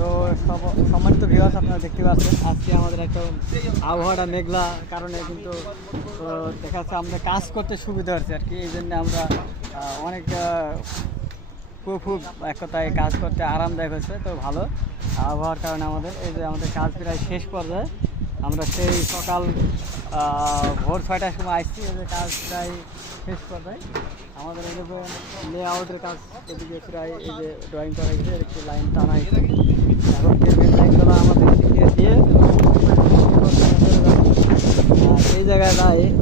তো সম্মানিত ভিউয়ার্স, আপনারা দেখতে পাচ্ছেন আজকে আমাদের একটা আবহাওয়াটা মেঘলা কারণে কিন্তু দেখা যাচ্ছে আমাদের কাজ করতে সুবিধা হচ্ছে আর কি। এই জন্য আমরা অনেক খুব এক কথায় কাজ করতে আরামদায়ক হচ্ছে। তো ভালো আবহাওয়ার কারণে আমাদের কাজ প্রায় শেষ পর্যায়ে। আমরা সেই সকাল ভোর 6টার সময় আসছি, এই যে কাজ প্রায় শেষ পর্যায়ে। আমাদের এই যে লেআউটের কাজ এদিকে প্রায় এই যে ড্রয়িং করা হয়েছে, একটি লাইন টানা হয়েছে। এখন মেন লাইনগুলো আমাদের দিকে দিয়ে এই জায়গায়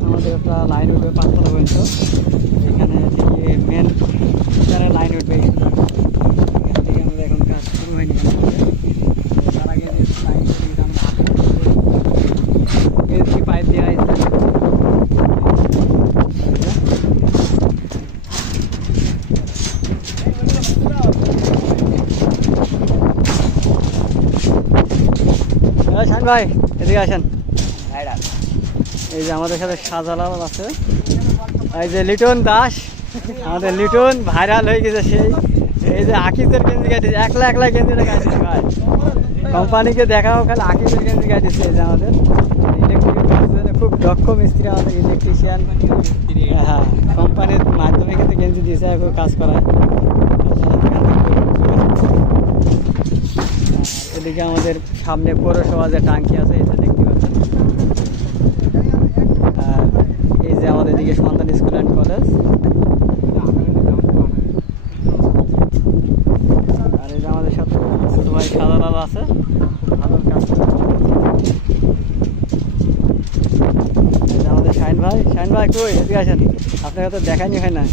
আমাদের একটা লাইন উঠবে 5তলা পর্যন্ত। এখানে থেকে মেন লাইন উঠবে, এখান থেকে আমাদের এখন কাজ শুরু হয়নি। তার আগে লাইন পাইপ দেওয়া হয়েছে। শান ভাই এদিকে আসেন। এই যে আমাদের সাথে শাহজালাল আছে, এই যে লিটন দাস, আমাদের লিটন ভাইরাল হয়ে গেছে সেই। এই যে আকিজের গেঞ্জি কাটিছে, একলা গেঞ্জিটা কাটিছে ভাই, কোম্পানিকে দেখাও খালি আকিজের গেঞ্জি কাটিছে। এই যে আমাদের ইলেকট্রিক খুব দক্ষ মিস্ত্রি, আমাদের ইলেকট্রিশিয়ান। হ্যাঁ, কোম্পানির মাধ্যমে কিন্তু গেঞ্জি দিয়েছে, খুব কাজ করায়। এদিকে আমাদের সামনে পৌরসভা যে টাঙ্কি আছে, এটা দেখতে পাচ্ছেন। আর এই যে আমাদের দিকে সন্তান স্কুল অ্যান্ড কলেজ। আর এই যে আমাদের সাথে ছোট ভাই শাহজালাল আছে, খুব ভালো কাজ করে। এই যে আমাদের শাহিন ভাই কই এদিকে আসেন, আপনাকে তো দেখানি হয় না।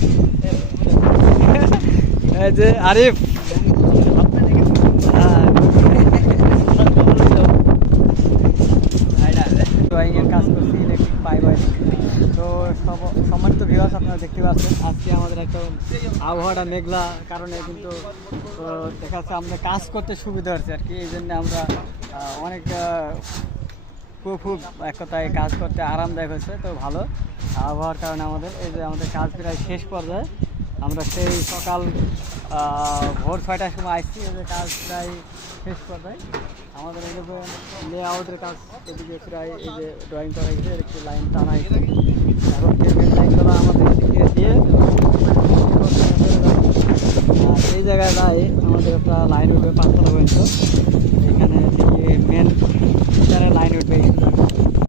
এই যে আরিফ, ড্রয়িংয়ের কাজ করছি, ইলেকট্রিক পাইপ। তো সম্মানিত ভিউয়ার্স, আপনারা দেখতে পাচ্ছেন আজকে আমাদের একটা আবহাওয়াটা মেঘলা কারণে কিন্তু দেখা যাচ্ছে আমাদের কাজ করতে সুবিধা হচ্ছে আর কি। এই জন্য আমরা অনেক খুব এক কথায় কাজ করতে আরামদায়ক হচ্ছে। তো ভালো আবহাওয়ার কারণে আমাদের কাজ প্রায় শেষ পর্যায়ে। আমরা সেই সকাল ভোর 6টার সময় আসছি, এই যে কাজ প্রায় শেষ পর্যায়ে। আমাদের এই যে লেআউটের কাজ এদিকে প্রায় এই যে ড্রয়িং করা হয়েছে, একটি লাইন টানা হয়েছে। এখন মেন লাইনগুলো আমাদের দিকে দিয়ে এই জায়গায় আমাদের একটা লাইন উঠবে 5তলা পর্যন্ত।